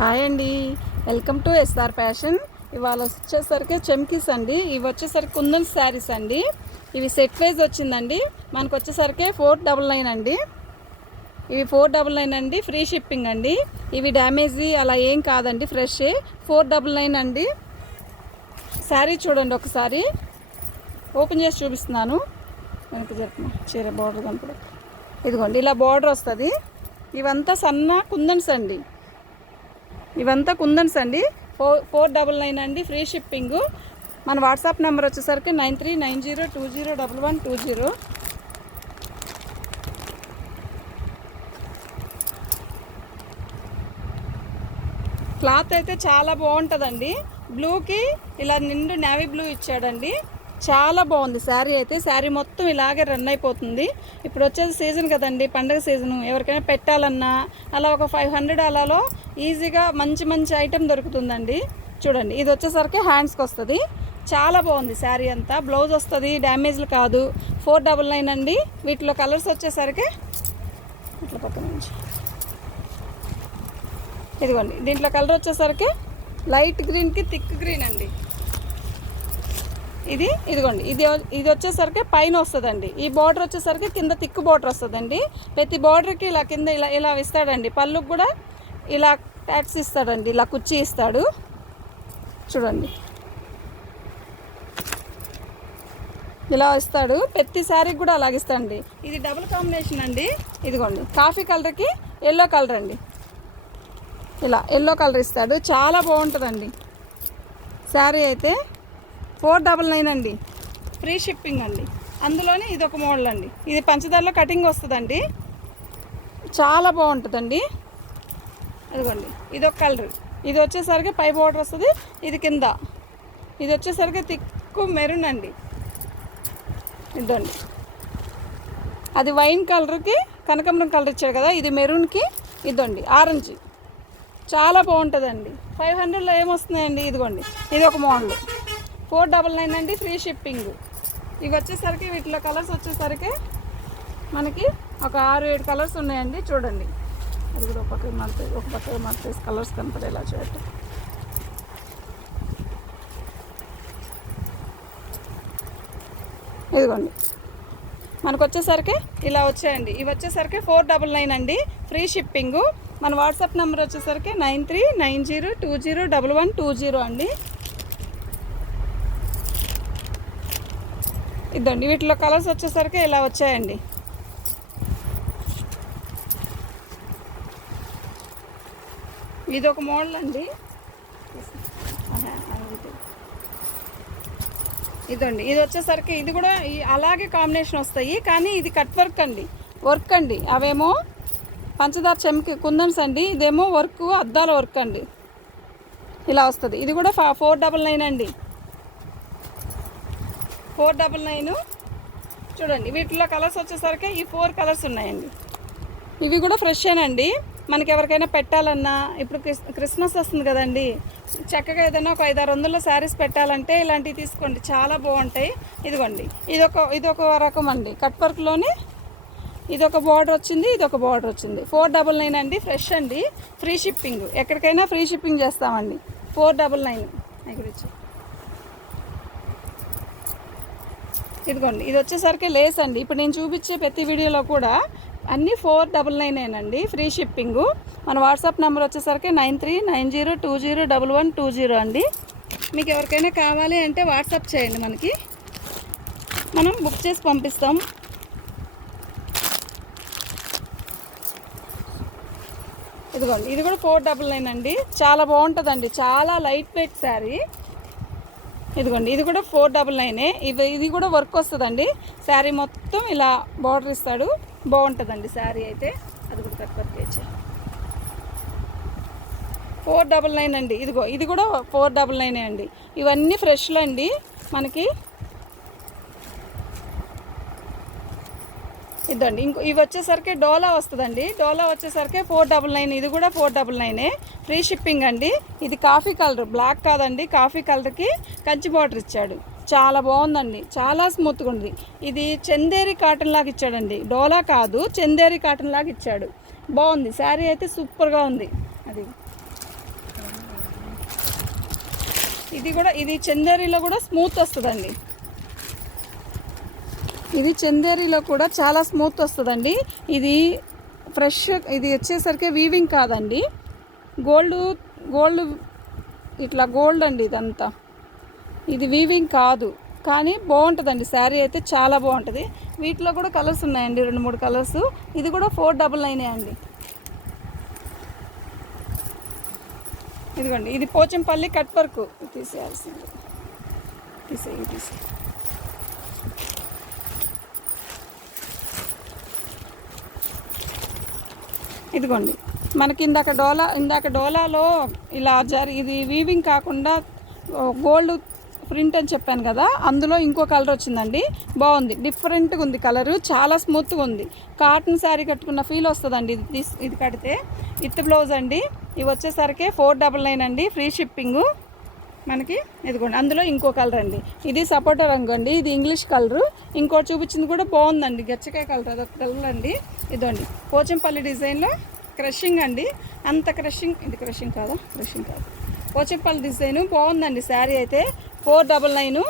Hi అండి, welcome to SR fashion. ఇవాళ వచ్చేసరికి చెమ్కీస్ అండి. ఇవి వచ్చేసరికి కుందన్ శారీస్ అండి. ఇవి సెట్ వైజ్ వచ్చిందండి. మనకు వచ్చేసరికి 499 అండి. ఇవి 499 అండి. ఫ్రీ షిప్పింగ్ అండి. ఇవి డ్యామేజీ అలా ఏం కాదండి, ఫ్రెష్. 499 అండి. శారీ చూడండి ఒకసారి, ఓపెన్ చేసి చూపిస్తున్నాను. వెనక జరుపున చీర బార్డర్ కనపడ, ఇదిగోండి ఇలా బార్డర్ వస్తుంది. ఇవంతా సన్న కుందన్స్ అండి. ఇవంతా కుందన్స్ అండి. 499 అండి. Free shipping. మన వాట్సాప్ నెంబర్ వచ్చేసరికి 9390201120. క్లాత్ అయితే చాలా బాగుంటుందండి. బ్లూకి ఇలా నిండు నేవీ బ్లూ ఇచ్చాడండి. చాలా బాగుంది శారీ అయితే. శారీ మొత్తం ఇలాగే రన్ అయిపోతుంది. ఇప్పుడు వచ్చేది సీజన్ కదండి, పండగ సీజను. ఎవరికైనా పెట్టాలన్నా అలా ఒక 500 అలాలో ఈజీగా మంచి మంచి ఐటెం దొరుకుతుందండి. చూడండి, ఇది వచ్చేసరికి హ్యాండ్స్కి వస్తుంది. చాలా బాగుంది శారీ అంతా. బ్లౌజ్ వస్తుంది, డ్యామేజ్లు కాదు. 499 అండి. వీటిలో కలర్స్ వచ్చేసరికి ఇట్లా పక్కన నుంచి, ఇదిగోండి దీంట్లో కలర్ వచ్చేసరికి లైట్ గ్రీన్కి థిక్ గ్రీన్ అండి. ఇదిగోండి ఇది వచ్చేసరికి పైన వస్తుందండి. ఈ బార్డర్ వచ్చేసరికి కింద థిక్ బార్డర్ వస్తుందండి. ప్రతి బార్డర్కి ఇలా కింద ఇలా ఇస్తాడండి. పళ్ళుకి కూడా ఇలా ట్యాక్స్ ఇస్తాడండి, ఇలా కుర్చీ ఇస్తాడు. చూడండి ఇలా ఇస్తాడు. ప్రతి శారీకి కూడా అలాగిస్తాడండి. ఇది డబుల్ కాంబినేషన్ అండి. ఇదిగోండి కాఫీ కలర్కి ఎల్లో కలర్ అండి. ఇలా ఎల్లో కలర్ ఇస్తాడు. చాలా బాగుంటుందండి శారీ అయితే. 499 అండి. ఫ్రీ షిప్పింగ్ అండి. అందులోనే ఇది ఒక మోడల్ అండి. ఇది పంచదారలో కటింగ్ వస్తుందండి. చాలా బాగుంటుందండి. ఇదిగోండి ఇది ఒక కలర్. ఇది వచ్చేసరికి పై బార్డర్ వస్తుంది, ఇది కింద. ఇది వచ్చేసరికి తిక్కు మెరూన్ అండి. ఇదండి అది వైన్ కలర్కి కనకాంబరం కలర్ ఇచ్చాడు కదా, ఇది మెరూన్కి ఇదండి ఆరెంజ్. చాలా బాగుంటుందండి. 500లో ఏమొస్తున్నాయండి. ఇదిగోండి ఇది ఒక మోడల్. 499 అండి. Free shipping. ఇవి వచ్చేసరికి వీటిలో కలర్స్ వచ్చేసరికి మనకి ఒక 6-7 కలర్స్ ఉన్నాయండి. చూడండి, అది కూడా ఒక పక్కన మార్చేసి కలర్స్ కనపడేలా చేయటం. ఇదిగోండి మనకు వచ్చేసరికి ఇలా వచ్చాయండి. ఇవి వచ్చేసరికి 499 అండి. Free shipping. మన వాట్సాప్ నెంబర్ వచ్చేసరికి 9390201120 అండి. ఇదండి వీటిలో కలర్స్ వచ్చేసరికి ఇలా వచ్చాయండి. ఇది ఒక మోడల్ అండి. ఇదండి ఇది వచ్చేసరికి ఇది కూడా అలాగే కాంబినేషన్ వస్తాయి, కానీ ఇది కట్ వర్క్ అండి. అవేమో పంచదార చెమ్కి కుందన్స్ అండి. ఇదేమో వర్క్ అద్దాల వర్క్ అండి. ఇలా వస్తుంది. ఇది కూడా 499 అండి. 499. చూడండి వీటిలో కలర్స్ వచ్చేసరికి ఈ 4 కలర్స్ ఉన్నాయండి. ఇవి కూడా ఫ్రెష్ ఏనండి. మనకి ఎవరికైనా పెట్టాలన్నా, ఇప్పుడు క్రిస్మస్ వస్తుంది కదండి, చక్కగా ఏదైనా ఒక 500-600 శారీస్ పెట్టాలంటే ఇలాంటివి తీసుకోండి, చాలా బాగుంటాయి. ఇదిగోండి ఇదొక రకం అండి. కట్ వర్క్లోనే ఇదొక బార్డర్ వచ్చింది, ఇదొక బార్డర్ వచ్చింది. 499 అండి. ఫ్రెష్ అండి. Free shipping. ఎక్కడికైనా ఫ్రీ షిప్పింగ్ చేస్తామండి. 499 గురించి. ఇదిగోండి ఇది వచ్చేసరికి లేస్ అండి. ఇప్పుడు నేను చూపించే ప్రతి వీడియోలో కూడా అన్నీ 499 అండి. Free shipping. మన వాట్సాప్ నెంబర్ వచ్చేసరికి 9390201120 అండి. మీకు ఎవరికైనా కావాలి అంటే వాట్సాప్ చేయండి, మనం బుక్ చేసి పంపిస్తాం. ఇదిగోండి ఇది కూడా 499 అండి. చాలా బాగుంటుందండి. చాలా లైట్ వెయిట్ శారీ. ఇదిగోండి ఇది కూడా 499. ఇది కూడా వర్క్ వస్తుందండి. శారీ మొత్తం ఇలా బార్డర్ ఇస్తాడు. బాగుంటుందండి శారీ అయితే. అది కూడా కట్ వర్క్ ఇచ్చే 499 అండి. ఇదిగో ఇది కూడా 499 అండి. ఇవన్నీ ఫ్రెష్లో అండి మనకి. ఇదండి ఇవి వచ్చేసరికి డోలా వస్తుందండి. డోలా వచ్చేసరికి 499. ఇది కూడా 499. ఫ్రీ షిప్పింగ్ అండి. ఇది కాఫీ కలర్, బ్లాక్ కాదండి, కాఫీ కలర్కి కంచి బార్డర్ ఇచ్చాడు. చాలా బాగుందండి, చాలా స్మూత్గా ఉంది. ఇది చందేరి కాటన్ లాగా ఇచ్చాడండి, డోలా కాదు, చందేరి కాటన్ లాగా ఇచ్చాడు. బాగుంది శారీ అయితే, సూపర్గా ఉంది. అది ఇది చందేరిలో కూడా స్మూత్ వస్తుందండి. ఇది చందేరిలో కూడా చాలా స్మూత్ వస్తుందండి. ఇది ఫ్రెష్, ఇది వచ్చేసరికి వీవింగ్ కాదండి, గోల్డ్ ఇట్లా గోల్డ్ అండి ఇదంతా. ఇది వీవింగ్ కాదు, కానీ బాగుంటుందండి శారీ అయితే చాలా బాగుంటుంది. వీటిలో కూడా కలర్స్ ఉన్నాయండి, 2-3 కలర్స్. ఇది కూడా 499 అండి. ఇదిగోండి, ఇది పోచంపల్లి కట్ వర్క్. తీసేయాల్సింది, తీసే. ఇదిగోండి, మనకి ఇందాక డోలాలో ఇలా ఇది వీవింగ్ కాకుండా గోల్డ్ ప్రింట్ అని చెప్పాను కదా, అందులో ఇంకో కలర్ వచ్చిందండి. బాగుంది, డిఫరెంట్గా ఉంది కలరు, చాలా స్మూత్గా ఉంది. కాటన్ శారీ కట్టుకున్న ఫీల్ వస్తుందండి ఇది కడితే. విత్ బ్లౌజ్ అండి. ఇవి వచ్చేసరికి 499 అండి, ఫ్రీ షిప్పింగు మనకి. ఇదిగోండి, అందులో ఇంకో కలర్ అండి, ఇది సపోటా రంగు అండి, ఇది ఇంగ్లీష్ కలరు. ఇంకోటి చూపించింది కూడా బాగుందండి, గచ్చకాయ కలర్, అదొక కలర్ అండి. ఇదండి పోచంపల్లి డిజైన్లో క్రషింగ్ అండి, అంత క్రషింగ్, ఇది క్రషింగ్ కాదు. పోచంపల్లి డిజైన్ బాగుందండి శారీ అయితే. 499.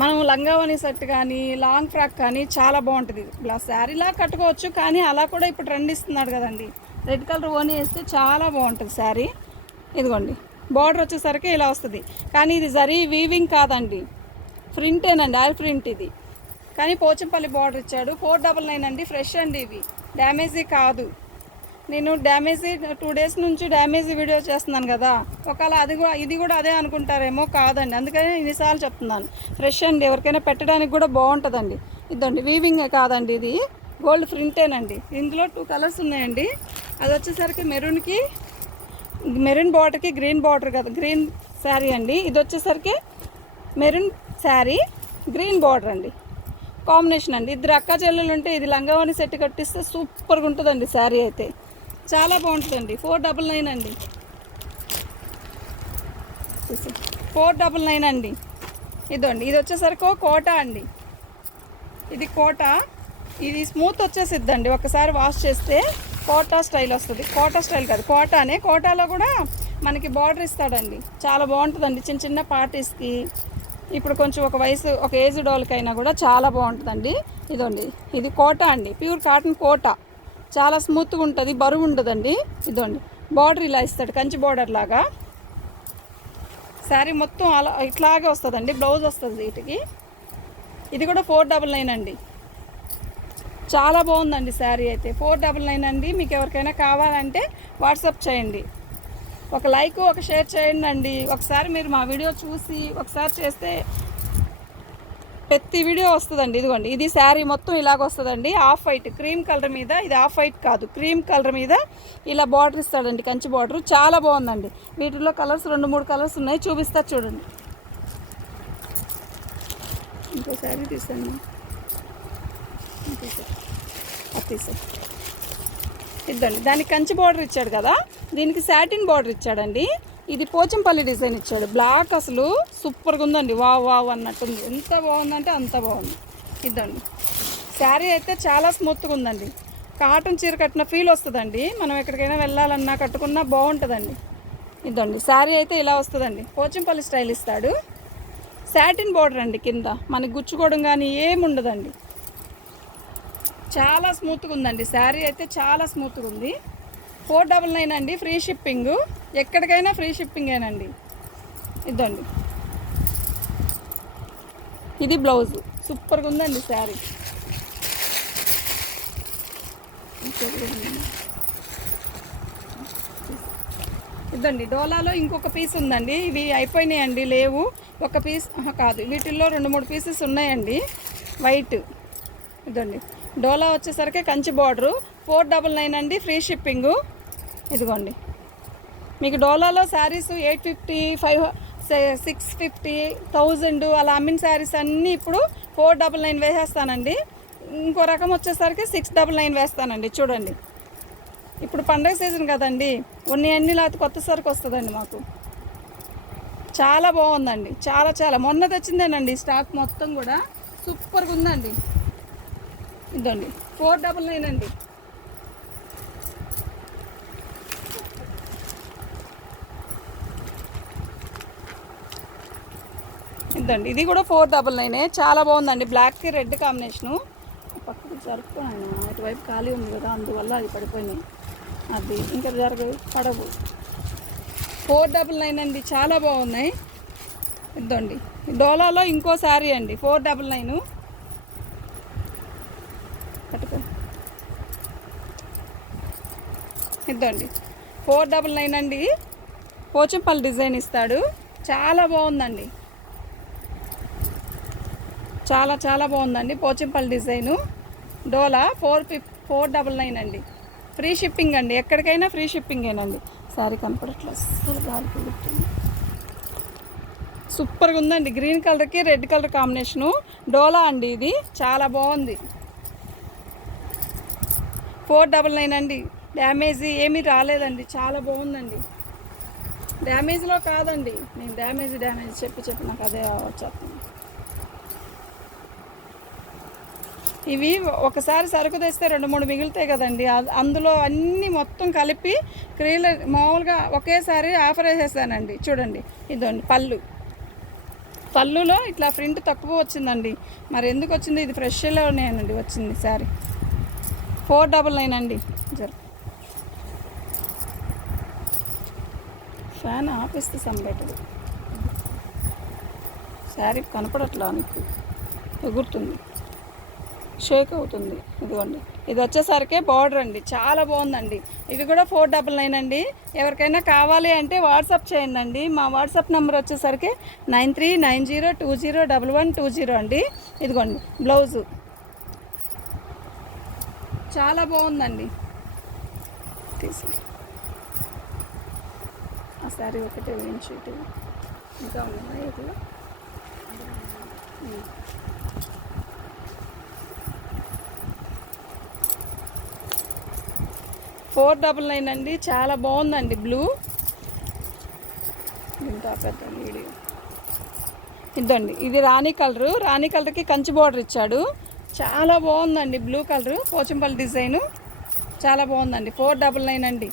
మనం లంగావని సెట్ కానీ లాంగ్ ఫ్రాక్ కానీ చాలా బాగుంటుంది. ఇలా శారీలా కట్టుకోవచ్చు, కానీ అలా కూడా ఇప్పుడు ట్రెండ్ ఇస్తున్నాడు కదండి. రెడ్ కలర్ ఓని వేస్తే చాలా బాగుంటుంది శారీ. ఇదిగోండి, బార్డర్ వచ్చేసరికి ఇలా వస్తుంది, కానీ ఇది జరీ వీవింగ్ కాదండి, ప్రింటేనండి, ఆయిల్ ప్రింట్ ఇది. కానీ పోచంపల్లి బార్డర్ ఇచ్చాడు. 499 అండి, ఫ్రెష్ అండి, ఇవి డ్యామేజీ కాదు. నేను 2 డేస్ నుంచి డ్యామేజీ వీడియో చేస్తున్నాను కదా, ఒకవేళ ఇది కూడా అదే అనుకుంటారేమో. కాదండి, అందుకని ఇన్నిసార్లు చెప్తున్నాను. ఫ్రెష్ అండి, ఎవరికైనా పెట్టడానికి కూడా బాగుంటుందండి. ఇదండి, వీవింగ్ కాదండి, ఇది గోల్డ్ ప్రింటేనండి. ఇందులో 2 కలర్స్ ఉన్నాయండి. అది వచ్చేసరికి మెరూన్ బార్డర్కి గ్రీన్ బార్డర్ కదా, గ్రీన్ శారీ అండి. ఇది వచ్చేసరికి మెరూన్ శారీ, గ్రీన్ బార్డర్ అండి, కాంబినేషన్ అండి. ఇద్దరు అక్క చెల్లెలు ఉంటే ఇది లంగావని సెట్ కట్టిస్తే సూపర్గా ఉంటుందండి శారీ అయితే, చాలా బాగుంటుందండి. 499 అండి, 499 అండి. ఇదండి, ఇది వచ్చేసరికి కోటా అండి, ఇది కోటా. ఇది స్మూత్ వచ్చేసిద్దండి, ఒకసారి వాష్ చేస్తే కోటా స్టైల్ వస్తుంది. కోటా స్టైల్ కాదు, కోటానే. కోటాలో కూడా మనకి బార్డర్ ఇస్తాడండి, చాలా బాగుంటుందండి. చిన్న పార్టీస్కి, ఇప్పుడు కొంచెం ఒక ఏజ్ డోల్కైనా కూడా చాలా బాగుంటుందండి. ఇదండి, ఇది కోటా అండి, ప్యూర్ కాటన్ కోటా, చాలా స్మూత్గా ఉంటుంది, బరువు ఉండదండి. ఇదండి, బార్డర్ ఇలా ఇస్తాడు, కంచి బార్డర్ లాగా. శారీ మొత్తం అలా ఇట్లాగే వస్తుందండి, బ్లౌజ్ వస్తుంది వీటికి. ఇది కూడా 499 అండి, చాలా బాగుందండి శారీ అయితే. 499 అండి. మీకు ఎవరికైనా కావాలంటే వాట్సాప్ చేయండి, ఒక లైక్ ఒక షేర్ చేయండి అండి. ఒకసారి మీరు మా వీడియో చూసి ఒకసారి చేస్తే ప్రతి వీడియో వస్తుందండి. ఇదిగోండి, ఇది శారీ మొత్తం ఇలాగ వస్తుందండి, ఆఫ్ వైట్ క్రీమ్ కలర్ మీద. ఇది ఆఫ్ వైట్ కాదు, క్రీమ్ కలర్ మీద ఇలా బార్డర్ ఇస్తాడండి, కంచి బార్డర్, చాలా బాగుందండి. వీటిలో కలర్స్ 2-3 కలర్స్ ఉన్నాయి, చూపిస్తా చూడండి. ఇంకో శారీ తీసాను, ఇద్దండి, దానికి కంచి బార్డర్ ఇచ్చాడు కదా, దీనికి సాటిన్ బార్డర్ ఇచ్చాడండి. ఇది పోచంపల్లి డిజైన్ ఇచ్చాడు, బ్లాక్, అసలు సూపర్గా ఉందండి, వావ్ అన్నట్టుంది. ఎంత బాగుందంటే అంత బాగుంది. ఇద్దండి, శారీ అయితే చాలా స్మూత్గా ఉందండి, కాటన్ చీర కట్టిన ఫీల్ వస్తుందండి. మనం ఎక్కడికైనా వెళ్ళాలన్నా కట్టుకున్నా బాగుంటుందండి. ఇద్దండి, శారీ అయితే ఇలా వస్తుందండి, పోచంపల్లి స్టైల్ ఇస్తాడు. సాటిన్ బార్డర్ అండి, కింద మనకి గుచ్చుకోవడం కానీ ఏమి ఉండదండి, చాలా స్మూత్గా ఉందండి. శారీ అయితే చాలా స్మూత్గా ఉంది. 499 అండి, ఫ్రీ షిప్పింగ్, ఎక్కడికైనా ఫ్రీ షిప్పింగేనండి. ఇదండి, ఇది బ్లౌజ్, సూపర్గా ఉందండి శారీ. ఇదండి, డోలాలో ఇంకొక పీస్ ఉందండి, ఇవి అయిపోయినాయండి, లేవు. ఒక పీస్ కాదు, వీటిల్లో 2-3 పీసెస్ ఉన్నాయండి, వైట్. ఇదండి, డోలా వచ్చేసరికి కంచి బార్డరు, 499 అండి, ఫ్రీ షిప్పింగు. ఇదిగోండి, మీకు డోలాలో శారీస్ 850, 650, 1000 అలా అమ్మిన శారీస్ అన్నీ ఇప్పుడు 499 వేసేస్తానండి. ఇంకో రకం వచ్చేసరికి 699 వేస్తానండి. చూడండి, ఇప్పుడు పండగ సీజన్ కదండి, అన్నీ లేకపోతే కొత్త సరుకు వస్తుందండి మాకు. చాలా బాగుందండి, చాలా మొన్న తెచ్చిందేనండి, స్టాక్ మొత్తం కూడా సూపర్గా ఉందండి. ఇదండి, 499 అండి. ఇదండి ఇది కూడా 499. చాలా బాగుందండి, బ్లాక్కి రెడ్ కాంబినేషను. పక్కకి జరుపుకోండి, అటువైపు ఖాళీ ఉంది కదా, అందువల్ల అది పడిపోయినాయి. అది ఇంకా జరగదు, పడవు. 499 అండి, చాలా బాగున్నాయి. ఇద్దండి డోలాలో ఇంకో శారీ అండి, 499. పట్టుకో. ఇద్దండి 499 అండి. పోచంపల్లి డిజైన్ ఇస్తాడు, చాలా బాగుందండి, చాలా చాలా బాగుందండి. పోచంపల్లి డిజైను డోలా 499 అండి. ఫ్రీ షిప్పింగ్ అండి, ఎక్కడికైనా ఫ్రీ షిప్పింగేనండి. శారీ కనపడట్లేదు, అసలు గాలి కుదురుతుంది. సూపర్గా ఉందండి, గ్రీన్ కలర్కి రెడ్ కలర్ కాంబినేషను. డోలా అండి, ఇది చాలా బాగుంది. 499 అండి. డ్యామేజ్ ఏమీ రాలేదండి, చాలా బాగుందండి. డ్యామేజ్లో కాదండి, నేను డ్యామేజ్ చెప్పి నాకు అదే వచ్చేస్తుంది. ఇవి ఒకసారి సరుకు తెస్తే 2-3 మిగులుతాయి కదండి, అందులో అన్నీ మొత్తం కలిపి మామూలుగా ఒకేసారి ఆఫర్ వేసేసానండి. చూడండి ఇదండి పళ్ళులో ఇట్లా ప్రింట్ తక్కువ వచ్చిందండి, మరి ఎందుకు వచ్చింది, ఇది ఫ్రెష్లోనేనండి వచ్చింది శారీ. 499 అండి. ఫ్యాన్ ఆపిస్తే సంబెట్టదు, శారీ కనపడట్లా, నీకు ఎగురుతుంది, షేక్ అవుతుంది. ఇదిగోండి ఇది వచ్చేసరికి బార్డర్ అండి, చాలా బాగుందండి. ఇవి కూడా 499 అండి. ఎవరికైనా కావాలి అంటే వాట్సాప్ చేయండి అండి. మా వాట్సాప్ నెంబర్ వచ్చేసరికి 9390201120 అండి. ఇదిగోండి బ్లౌజు చాలా బాగుందండి. తీసి ఆ శారీ ఒకటే షీట్ ఇంకా ఉన్నాయి ఇట్లా. 499 అండి, చాలా బాగుందండి. బ్లూ ఇంత పెద్ద వీడియో ఇదండి, ఇది రాణి కలర్కి కంచి బార్డర్ ఇచ్చాడు, చాలా బాగుందండి. బ్లూ కలరు పోచంపల్లి డిజైను, చాలా బాగుందండి. 499 అండి,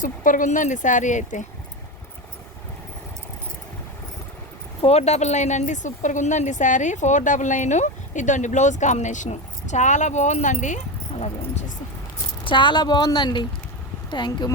సూపర్గా ఉందండి శారీ అయితే. 499 అండి, సూపర్గా ఉందండి శారీ. 499. ఇదండి బ్లౌజ్ కాంబినేషను, చాలా బాగుందండి. అలాగే ఉంచేసి చాలా బాగుందండి. Thank you.